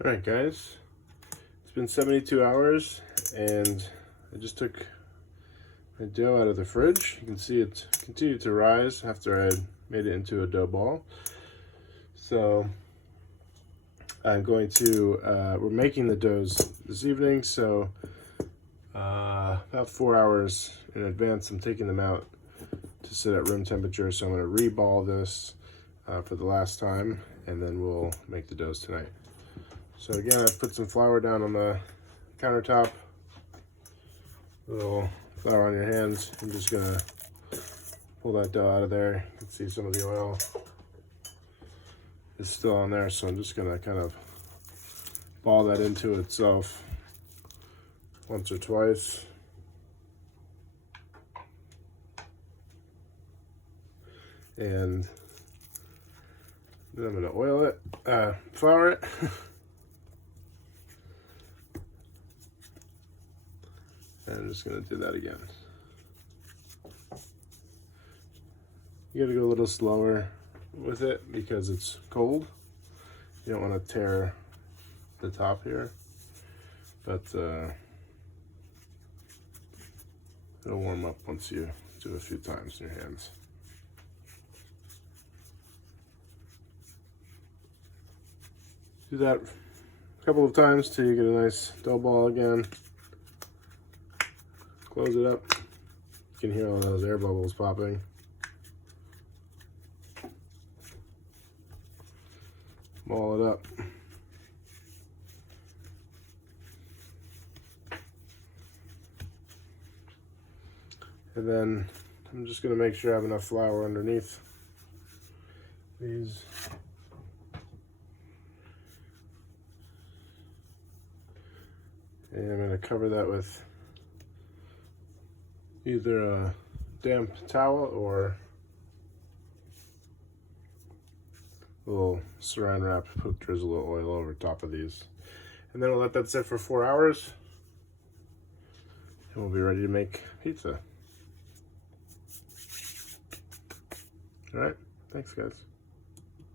Alright guys, it's been 72 hours and I just took my dough out of the fridge. You can see it continued to rise after I had made it into a dough ball. So I'm going to, we're making the doughs this evening, so about 4 hours in advance I'm taking them out to sit at room temperature. So I'm going to reball this for the last time, and then we'll make the doughs tonight. So again, I've put some flour down on the countertop. A little flour on your hands. I'm just gonna pull that dough out of there. You can see some of the oil is still on there, so I'm just gonna kind of ball that into itself once or twice. And then I'm gonna oil it, flour it. And I'm just going to do that again. You got to go a little slower with it because it's cold. You don't want to tear the top here, but it'll warm up once you do a few times in your hands. Do that a couple of times till you get a nice dough ball again. Close it up. You can hear all those air bubbles popping. Ball it up. And then I'm just going to make sure I have enough flour underneath these. And I'm going to cover that with either a damp towel or a little saran wrap, drizzle a little oil over top of these. And then we'll let that sit for 4 hours and we'll be ready to make pizza. All right, thanks guys.